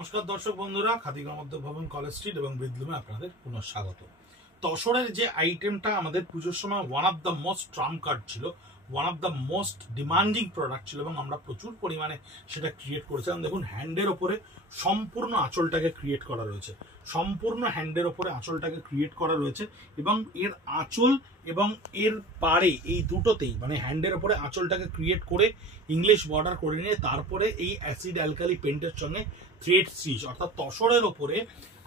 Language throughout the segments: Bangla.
নমস্কার দর্শক বন্ধুরা, খাদিগা মধ্য ভবন, কলেজ স্ট্রিট এবং ব্রিদলুমে আপনাদের পুনঃ স্বাগত। তসরের যে আইটেমটা আমাদের পুজোর সময় one of the most trump card ছিল, one of the most demanding product ছিল এবং আমরা প্রচুর পরিমাণে সেটা ক্রিয়েট করেছিলাম। দেখুন, হ্যান্ডের ওপরে সম্পূর্ণ আঁচলটাকে ক্রিয়েট করা রয়েছে, সম্পূর্ণ হ্যান্ডের ওপরে আঁচলটাকে ক্রিয়েট করা রয়েছে এবং এর আঁচল এবং এর পাড়ে এই দুটোতেই মানে হ্যান্ডের ওপরে আঁচলটাকে ক্রিয়েট করে ইংলিশ বর্ডার করে নিয়ে তারপরে এই অ্যাসিড অ্যালকালি পেন্টের সঙ্গে থ্রেড স্টিচ অর্থাৎ তসরের ওপরে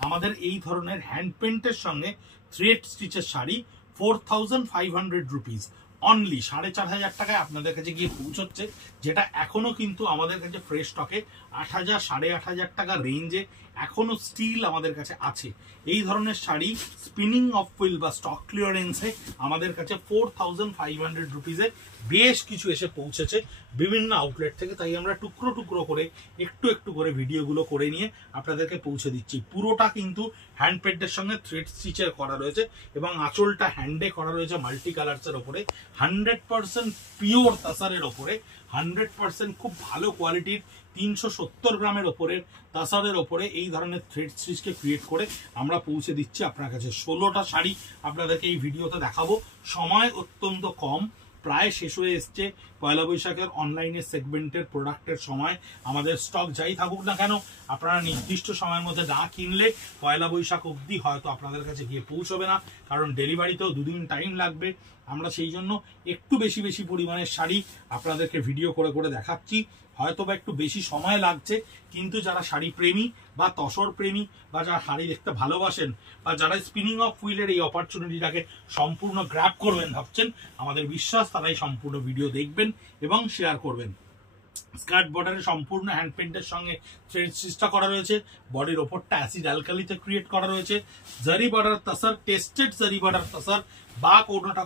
আমাদের এই ধরনের হ্যান্ড পেন্টের সঙ্গে থ্রেড স্টিচের শাড়ি 4500 রুপিস অনলি 4500 টাকায় আপনাদের কাছে গিয়ে পৌঁছচ্ছে, যেটা এখনো কিন্তু আমাদের কাছে ফ্রেশ স্টকে 8000 8500 টাকা রেঞ্জে এখনো স্টিল আমাদের কাছে আছে। এই ধরনের শাড়ি স্পিনিং অফ হুইল বা স্টক ক্লিয়ারেন্সে আমাদের কাছে 4500 রুপিসে বেশ কিছু এসে পৌঁছেছে বিভিন্ন আউটলেট থেকে। তাই আমরা টুকরো টুকরো করে একটু একটু করে ভিডিওগুলো করে নিয়ে আপনাদেরকে পৌঁছে দিচ্ছি। পুরোটা কিন্তু হ্যান্ড পেন্টের সঙ্গে থ্রেড স্টিচের করা রয়েছে এবং আঁচলটা হ্যান্ডে করা রয়েছে মাল্টি কালার্সের ওপরে, 100% পিওর তাসারের ওপরে, 100% খুব ভালো কোয়ালিটির 370 গ্রামের ওপরের তাসারের ওপরে এই ধরনের থ্রেড স্টিচকে ক্রিয়েট করে আমরা পৌঁছে দিচ্ছি আপনার কাছে। 16টা শাড়ি আপনাদেরকে এই ভিডিওতে দেখাবো। সময় অত্যন্ত কম, প্রায় শেষ হয়ে এসছে পয়লা বৈশাখের অনলাইনে সেগমেন্টের প্রোডাক্টের সময়। আমাদের স্টক যাই থাকুক না কেন, আপনারা নির্দিষ্ট সময়ের মধ্যে না কিনলে পয়লা বৈশাখ অবধি হয়তো আপনাদের কাছে গিয়ে পৌঁছবে না, কারণ ডেলিভারিতেও 2 দিন টাইম লাগবে। আমরা সেই জন্য একটু বেশি পরিমাণের শাড়ি আপনাদেরকে ভিডিও করে করে দেখাচ্ছি। হয়তো বা একটু বেশি সময় লাগছে, কিন্তু যারা শাড়ি প্রেমী বা তসর প্রেমী বা যারা শাড়ি দেখতে ভালোবাসেন বা যারা স্পিনিং অফ হুইলের এই অপরচুনিটিটাকে সম্পূর্ণ গ্র্যাব করবেন ভাবছেন, আমাদের বিশ্বাস তারাই সম্পূর্ণ ভিডিও দেখবেন এবং শেয়ার করবেন। স্কার্ট বর্ডারে সম্পূর্ণ হ্যান্ড পেন্টের সঙ্গে থ্রেড স্টিচটা করা রয়েছে, বডির ওপরটা অ্যাসিড অ্যালকালিতে ক্রিয়েট করা রয়েছে। জারি বর্ডার তাসার, টেস্টেড জারি বর্ডার তাসার বা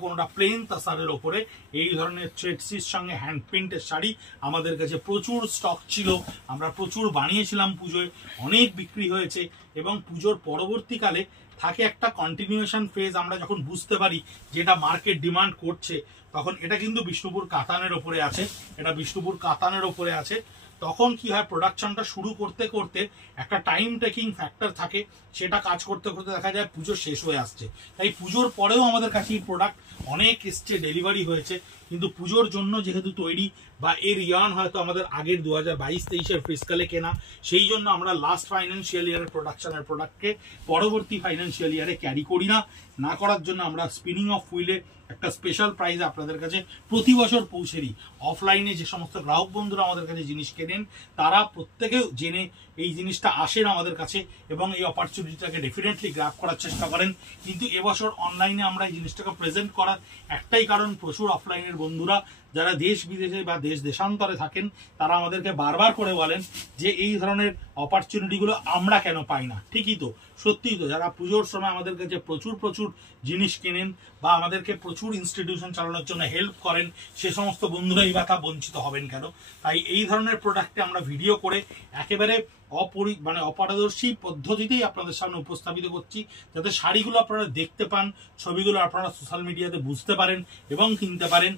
কোনোটা প্লেন তাসারের ওপরে এই ধরনের থ্রেড স্টিচ সঙ্গে হ্যান্ড পেন্টের শাড়ি আমাদের কাছে প্রচুর স্টক ছিল। আমরা প্রচুর বানিয়েছিলাম, পুজোয় অনেক বিক্রি হয়েছে এবং পুজোর পরবর্তীকালে থাকে একটা কন্টিনিউয়েশন ফেজ। আমরা যখন বুঝতে পারি যেটা মার্কেট ডিমান্ড করছে, তখন এটা কিন্তু বিষ্ণুপুর কাতানের ওপরে আছে, এটা বিষ্ণুপুর কাতানের ওপরে আছে। তখন কি হয়, প্রোডাকশনটা শুরু করতে করতে একটা টাইম টেকিং ফ্যাক্টর থাকে, সেটা কাজ করতে করতে দেখা যায় পুজো শেষ হয়ে আসছে। তাই পুজোর পরেও আমাদের কাছে এই প্রোডাক্ট অনেক এসছে, ডেলিভারি হয়েছে, কিন্তু পুজোর জন্য যেহেতু তৈরি বা এর ইয়ার্ন হয়তো আমাদের আগের 2022-23 ফিসকালে কেনা, সেই জন্য আমরা লাস্ট ফাইন্যান্সিয়াল ইয়ারের প্রোডাকশনের প্রোডাক্টকে পরবর্তী ফাইন্যান্সিয়াল ইয়ারে ক্যারি করি না করার জন্য আমরা স্পিনিং অফ হুইলে একটা স্পেশাল প্রাইজে আপনাদের কাছে প্রতি বছর পৌঁছে দিই। অফলাইনে যে সমস্ত গ্রাহক বন্ধুরা আমাদের কাছে জিনিস কেনেন, তারা প্রত্যেকে জেনে এই জিনিসটা আসেন আমাদের কাছে এবং এই অপরচুনিটিটাকে ডেফিনেটলি গ্র্যাব করার চেষ্টা করেন। কিন্তু এবছর অনলাইনে আমরা এই জিনিসটাকে প্রেজেন্ট করার একটাই কারণ, প্রচুর অফলাইনের বন্ধুরা যারা দেশ বিদেশে বা দেশান্তরে থাকেন, তারা আমাদেরকে বারবার করে বলেন যে এই ধরনের অপরচুনিটিগুলো আমরা কেন পাই না। ঠিকই তো, সত্যিই তো, যারা পুজোর সময় আমাদের কাছে প্রচুর জিনিস কেনেন বা আমাদেরকে প্রচুর ইনস্টিটিউশন চালানোর জন্য হেল্প করেন, সে সমস্ত বন্ধুরাই বা তা বঞ্চিত হবেন কেন? তাই এই ধরনের প্রোডাক্টে আমরা ভিডিও করে একেবারে অপারদর্শী পদ্ধতিতেই আপনাদের সামনে উপস্থাপিত করছি, যাতে শাড়িগুলো আপনারা দেখতে পান, ছবিগুলো আপনারা সোশ্যাল মিডিয়াতে বুঝতে পারেন এবং কিনতে পারেন।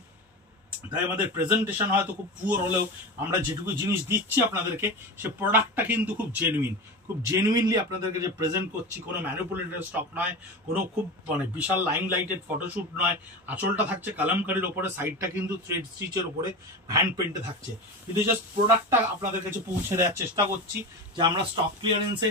তাই আমাদের প্রেজেন্টেশন হয়তো খুব পুয়ার হলেও আমরা যেটুকু জিনিস দিচ্ছি আপনাদেরকে, সে প্রোডাক্টটা কিন্তু খুব জেনুইনলি আপনাদেরকে যে প্রেজেন্ট করছি। কোনো ম্যানিপুলেটেড স্টক নয়, কোনো খুব বিশাল লাইন লাইটেড ফটোশুট নয়। আঁচলটা থাকছে কালামকারির ওপরে, সাইডটা কিন্তু থ্রেড স্টিচের ওপরে হ্যান্ড পেন্টে থাকছে, কিন্তু জাস্ট প্রোডাক্টটা আপনাদের কাছে পৌঁছে দেওয়ার চেষ্টা করছি যে আমরা স্টক ক্লিয়ারেন্সে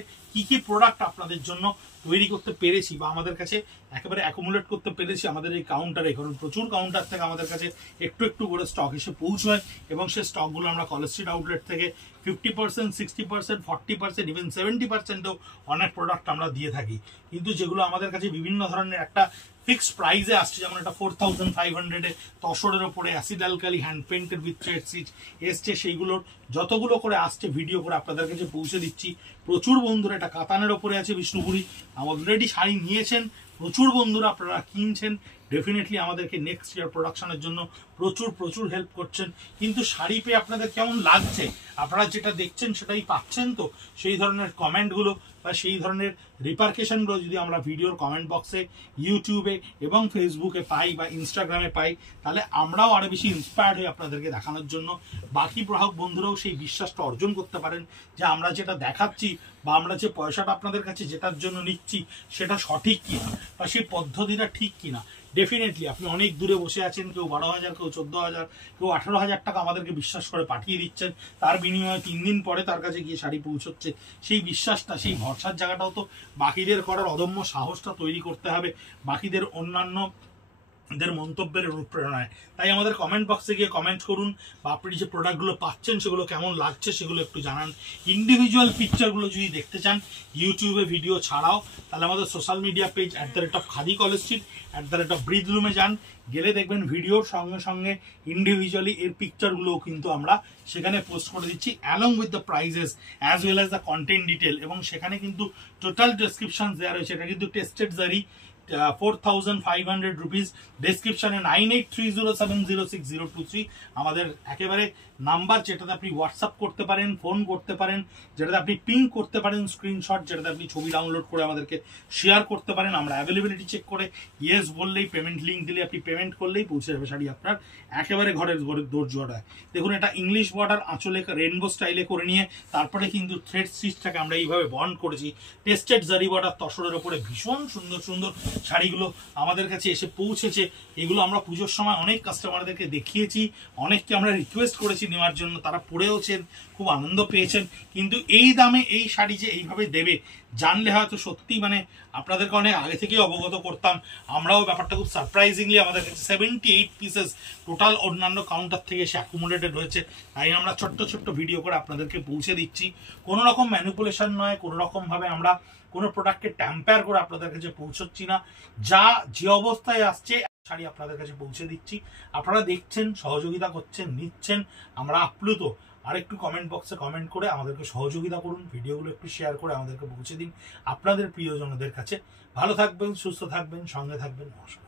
কি প্রোডাক্ট আপনাদের জন্য তৈরি করতে পেরেছি বা আমাদের কাছে একেবারে অ্যাকুমুলেট করতে পেরেছি আমাদের এই কাউন্টারে। কারণ প্রচুর কাউন্টার থেকে আমাদের কাছে একটু করে স্টক এসে পৌঁছয় এবং সেই স্টকগুলো আমরা কলেজ স্ট্রিট আউটলেট থেকে 50%, 60%, 40%, ইভেন 70%ও অনেক প্রোডাক্ট আমরা দিয়ে থাকি। কিন্তু যেগুলো আমাদের কাছে বিভিন্ন ধরনের একটা ফিক্সড প্রাইসে আসছে, যেমন একটা 4500 তসরের ওপরে acid alkali hand painted with thread stitch এসছে, সেইগুলোর যতগুলো করে আসছে ভিডিও করে আপনাদের কাছে পৌঁছে দিচ্ছি। প্রচুর বন্ধুরা এটা কাতানের ওপরে আছে বিষ্ণুপুরি, অলরেডি শাড়ি নিয়েছেন, প্রচুর বন্ধুরা আপনারা কিনছেন, ডেফিনেটলি আমাদেরকে নেক্সট ইয়ার প্রোডাকশনের জন্য প্রচুর প্রচুর হেল্প করছেন। কিন্তু শাড়ি পেয়ে আপনাদের কেমন লাগছে, আপনারা যেটা দেখছেন সেটাই পাচ্ছেন তো? সেই ধরনের কমেন্টগুলো বা সেই ধরনের রিপারকেশনগুলো যদি আমরা ভিডিওর কমেন্ট বক্সে, ইউটিউবে এবং ফেসবুকে পাই বা ইনস্টাগ্রামে পাই, তাহলে আমরাও আরো বেশি ইন্সপায়ার্ড হই আপনাদেরকে দেখানোর জন্য। বাকি গ্রাহক বন্ধুরাও সেই বিশ্বাসটা অর্জন করতে পারেন যে আমরা যেটা দেখাচ্ছি বা আমরা যে পয়সাটা আপনাদের কাছে যেটার জন্য নিচ্ছি সেটা সঠিক কিনা বা সেই পদ্ধতিটা ঠিক কিনা। ডেফিনেটলি আপনি অনেক দূরে বসে আছেন, কেউ 12,000, কেউ 14,000, কেউ 18,000 টাকা আমাদেরকে বিশ্বাস করে পাঠিয়ে দিচ্ছেন, তার বিনিময়ে 3 দিন পরে তার কাছে গিয়ে শাড়ি পৌঁছচ্ছে। সেই বিশ্বাসটা, সেই ভরসার জায়গাটাও তো বাকিদের করার অদম্য সাহসটা তৈরি করতে হবে, বাকিদের অন্যান্য মন্তব্যের অনুপ্রেরণায়। তাই আমাদের কমেন্ট বক্সে গিয়ে কমেন্ট করুন, বা আপনি যে প্রোডাক্টগুলো পাচ্ছেন সেগুলো কেমন লাগছে সেগুলো একটু জানান। ইন্ডিভিজুয়াল পিকচারগুলো যদি দেখতে চান ইউটিউবে ভিডিও ছাড়াও, তাহলে আমাদের social media page @Khadi college street, @ব্রিদলুমে যান, গেলে দেখবেন ভিডিওর সঙ্গে সঙ্গে ইন্ডিভিজুয়ালি এর পিকচারগুলোও কিন্তু আমরা সেখানে পোস্ট করে দিচ্ছি, along with the prices as well as the content detail. এবং সেখানে কিন্তু টোটাল ডেসক্রিপশন দেওয়া রয়েছে। এটা কিন্তু টেস্টেড জারি, 4,500 রুপিস। ডেসক্রিপশনে 9830706023 আমাদের একেবারে নাম্বার, যেটাতে আপনি হোয়াটসঅ্যাপ করতে পারেন, ফোন করতে পারেন, যেটাতে আপনি পিং করতে পারেন স্ক্রিনশট, যেটাতে আপনি ছবি ডাউনলোড করে আমাদেরকে শেয়ার করতে পারেন। আমরা অ্যাভেলেবিলিটি চেক করে ইয়েস বললেই, পেমেন্ট লিঙ্ক দিলে আপনি পেমেন্ট করলেই পৌঁছে যাবে শাড়ি আপনার একেবারে ঘরের দরজায়। দেখুন, এটা ইংলিশ বর্ডার আঁচলে রেনবো স্টাইলে করে নিয়ে তারপরে কিন্তু থ্রেড স্টিচটাকে আমরা এইভাবে বন্ড করেছি। টেস্টেড জারি বর্ডার তসরের ওপরে ভীষণ সুন্দর সুন্দর শাড়িগুলো আমাদের কাছে এসে পৌঁছেছে। এগুলো আমরা পুজোর সময় অনেক কাস্টমারদেরকে দেখিয়েছি, অনেককে আমরা রিকোয়েস্ট করেছি নেওয়ার জন্য, তারা পরেওছেন, খুব আনন্দ পেয়েছেন। কিন্তু এই দামে এই শাড়ি যে এইভাবে দেবে জানলে হয়তো সত্যি মানে আপনাদেরকে অনেক আগে থেকেই অবগত করতাম। আমরাও ব্যাপারটা খুব সারপ্রাইজিংলি, আমাদের কাছে 78 পিসেস টোটাল অন্যান্য কাউন্টার থেকে এসে অ্যাকুমুলেটেড হয়েছে। তাই আমরা ছোট্ট ছোট্ট ভিডিও করে আপনাদেরকে পৌঁছে দিচ্ছি। কোনো রকম ম্যানিপুলেশন নয়, কোনো রকম ভাবে আমরা কোনো প্রোডাক্টকে ট্যাম্পার করে আপনাদের কাছে পৌঁছচ্ছি না। যা যে অবস্থায় আসছে শাড়ি আপনাদের কাছে পৌঁছে দিচ্ছি। আপনারা দেখছেন, সহযোগিতা করছেন, নিচ্ছেন, আমরা আপ্লুত। আর একটু কমেন্ট বক্সে কমেন্ট করে আমাদেরকে সহযোগিতা করুন, ভিডিওগুলো একটু শেয়ার করে আমাদেরকে পৌঁছে দিন আপনাদের প্রিয়জনদের কাছে। ভালো থাকবেন, সুস্থ থাকবেন, সঙ্গে থাকবেন। নমস্কার।